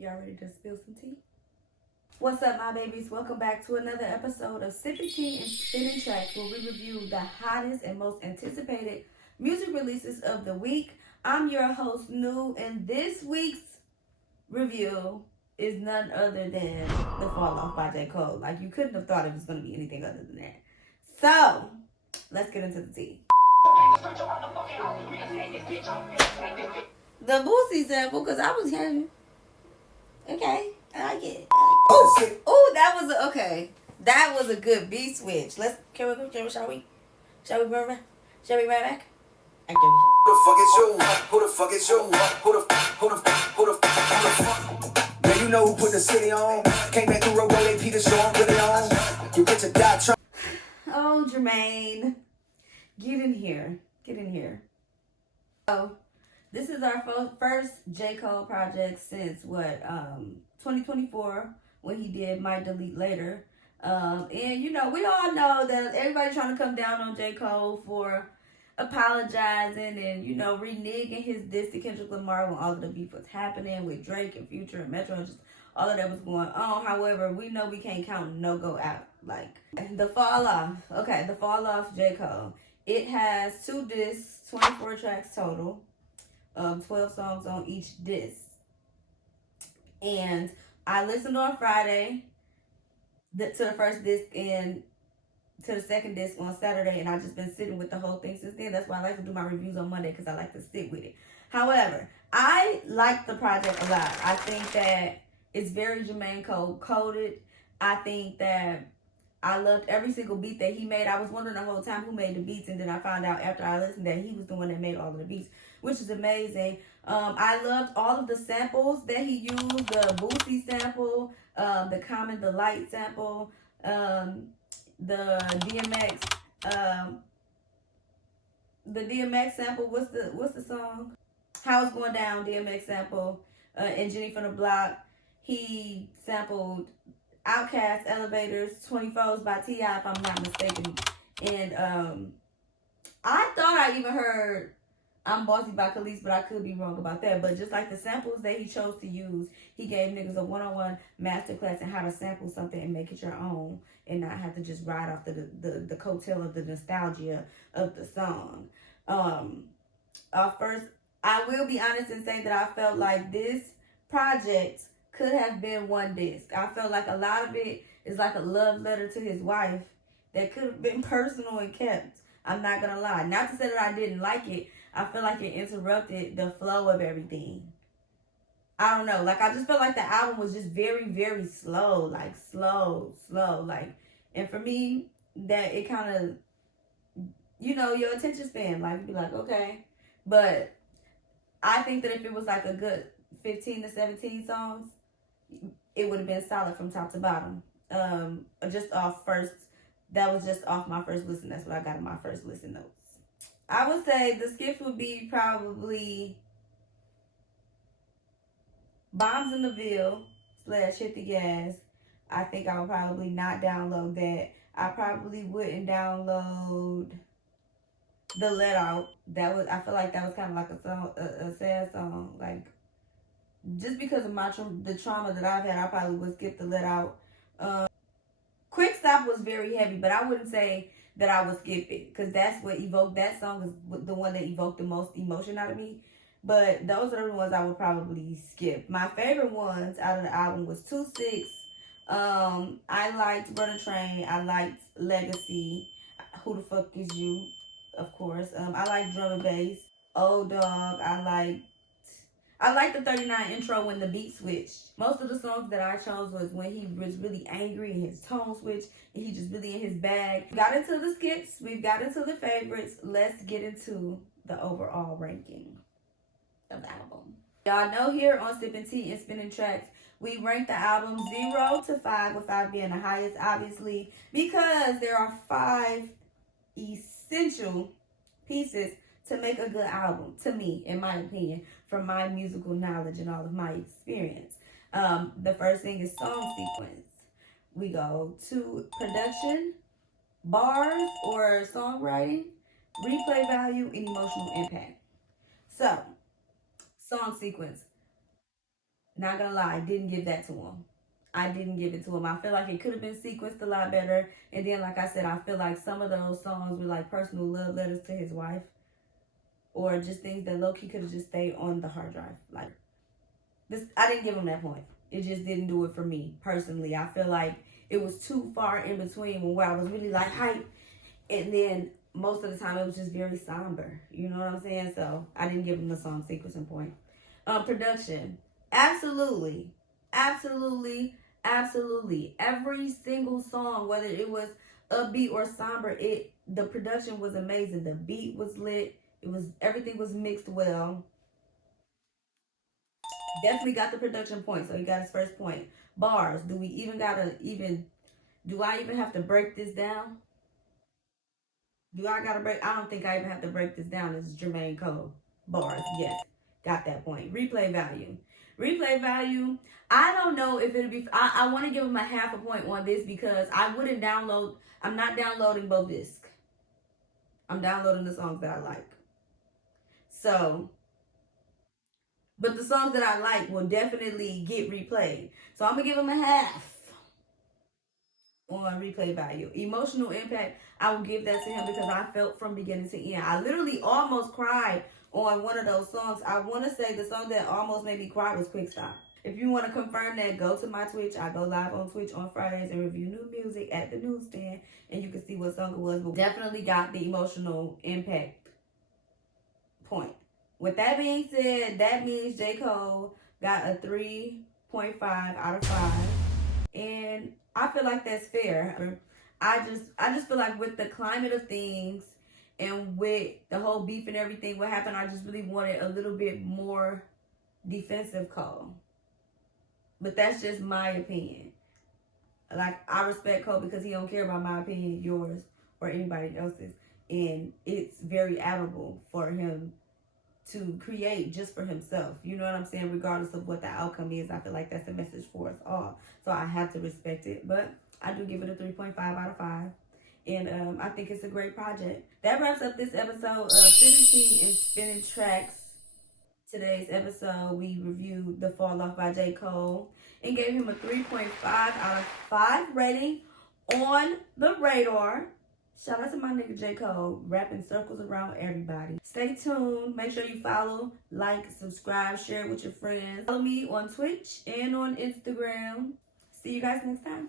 Y'all ready to spill some tea? What's up, my babies? Welcome back to another episode of Sippin Tea and Spinnin Tracks, where we review the hottest and most anticipated music releases of the week. I'm your host, Nu, and this week's review is none other than The Fall Off by J.Cole. Like, you couldn't have thought it was going to be anything other than that. So, let's get into the tea. The Boosie sample, because I was hearing. Okay, I like it. Oh, that was okay. That was a good beat switch. Shall we run back? Shall we run back? Who the fuck is you? Who the fuck is you? Who the fuck? Yeah, you know who put the city on. Came back through road, they Peter Shaw, put it on. You get your dot Trump. Oh, Jermaine. Get in here. So, this is our first J. Cole project since 2024, when he did Might Delete Later. And we all know that everybody trying to come down on J. Cole for apologizing and, reneging his diss to Kendrick Lamar when all of the beef was happening with Drake and Future and Metro and just all of that was going on. However, we know we can't count no-go out. Like, The Fall Off. Okay, The Fall Off, J. Cole. It has 2 discs, 24 tracks total. 12 songs on each disc. And I listened on Friday to the first disc and to the second disc on Saturday, and I've just been sitting with the whole thing since then. That's why I like to do my reviews on Monday, because I like to sit with it. However, I like the project a lot. I think that it's very Jermaine Cole coded. I think that I loved every single beat that he made. I was wondering the whole time who made the beats, and then I found out after I listened that he was the one that made all of the beats, which is amazing. I loved all of the samples that he used, the Boosie sample, the Common the Light sample, the DMX sample. What's the song? How It's Going Down, DMX sample, and Jenny from the Block. He sampled Outkast, Elevators, 24s by T.I., if I'm not mistaken. And I thought I even heard I'm Bossy by Khalees, but I could be wrong about that. But just like the samples that he chose to use, he gave niggas a one-on-one masterclass in how to sample something and make it your own and not have to just ride off the coattail of the nostalgia of the song. First, I will be honest and say that I felt like this project could have been one disc. I felt like a lot of it is like a love letter to his wife that could have been personal and kept. I'm not gonna lie. Not to say that I didn't like it. I feel like it interrupted the flow of everything. I don't know. Like, I just felt like the album was just very, very slow. Like, slow. Like, and for me, that it kind of, your attention span. Like, you'd be like, okay. But I think that if it was like a good 15 to 17 songs, it would have been solid from top to bottom. That was just off my first listen. That's what I got in my first listen notes. I would say the skips would be probably Bombs in the Ville / Hit the Gas. I think I would probably not download that. I probably wouldn't download the Let Out. I feel like that was kind of like a sad song. Like, just because of the trauma that I've had, I probably would skip the Let Out. Quick Stop was very heavy, but I wouldn't say that I would skip it, because that song was the one that evoked the most emotion out of me. But those are the ones I would probably skip. My favorite ones out of the album was 2-6. I liked Run a Train. I liked Legacy. Who the Fuck Is You? Of course. I liked Drum and Bass. Old Dog. I liked the 39 intro when the beat switched. Most of the songs that I chose was when he was really angry and his tone switched and he just really in his bag. We got into the skips. We've got into the favorites. Let's get into the overall ranking of the album. Y'all know here on Sippin Tea and Spinnin Tracks, we rank the album 0 to 5, with 5 being the highest, obviously, because there are 5 essential pieces to make a good album, to me, in my opinion, from my musical knowledge and all of my experience. The first thing is song sequence. We go to production, bars or songwriting, replay value, and emotional impact. So, song sequence. Not gonna lie, I didn't give that to him. I didn't give it to him. I feel like it could have been sequenced a lot better. And then, like I said, I feel like some of those songs were like personal love letters to his wife, or just things that low key could have just stayed on the hard drive. Like this, I didn't give him that point. It just didn't do it for me personally. I feel like it was too far in between where I was really like hype, and then most of the time it was just very somber. You know what I'm saying? So I didn't give him the song sequencing point. Production, absolutely, absolutely, absolutely. Every single song, whether it was upbeat or somber, the production was amazing. The beat was lit. It was everything was mixed well. Definitely got the production point, so he got his first point. Bars. Do we even gotta even? Do I even have to break this down? Do I gotta break? I don't think I even have to break this down. It's Jermaine Cole. Bars. Yes, got that point. Replay value. Replay value. I don't know if it'll be. I want to give him a half a point on this because I wouldn't download. I'm not downloading both discs. I'm downloading the songs that I like. So, but the songs that I like will definitely get replayed. So I'm gonna give him a half on replay value. Emotional impact, I will give that to him because I felt from beginning to end. I literally almost cried on one of those songs. I want to say the song that almost made me cry was Quick Stop. If you want to confirm that, go to my Twitch. I go live on Twitch on Fridays and review new music at the newsstand, and you can see what song it was. But definitely got the emotional impact point. With that being said, that means J.Cole got a 3.5 out of 5. And I feel like that's fair. I just feel like with the climate of things and with the whole beef and everything what happened, I just really wanted a little bit more defensive call. But that's just my opinion. Like, I respect Cole because he don't care about my opinion, yours, or anybody else's. And it's very admirable for him to create just for himself. You know what I'm saying? Regardless of what the outcome is, I feel like that's a message for us all. So I have to respect it. But I do give it a 3.5 out of 5. And I think it's a great project. That wraps up this episode of Sippin Tea and Spinnin Tracks. Today's episode, we reviewed The Fall Off by J. Cole and gave him a 3.5 out of 5 rating on the radar. Shout out to my nigga J. Cole, rapping circles around everybody. Stay tuned. Make sure you follow, like, subscribe, share it with your friends. Follow me on Twitch and on Instagram. See you guys next time.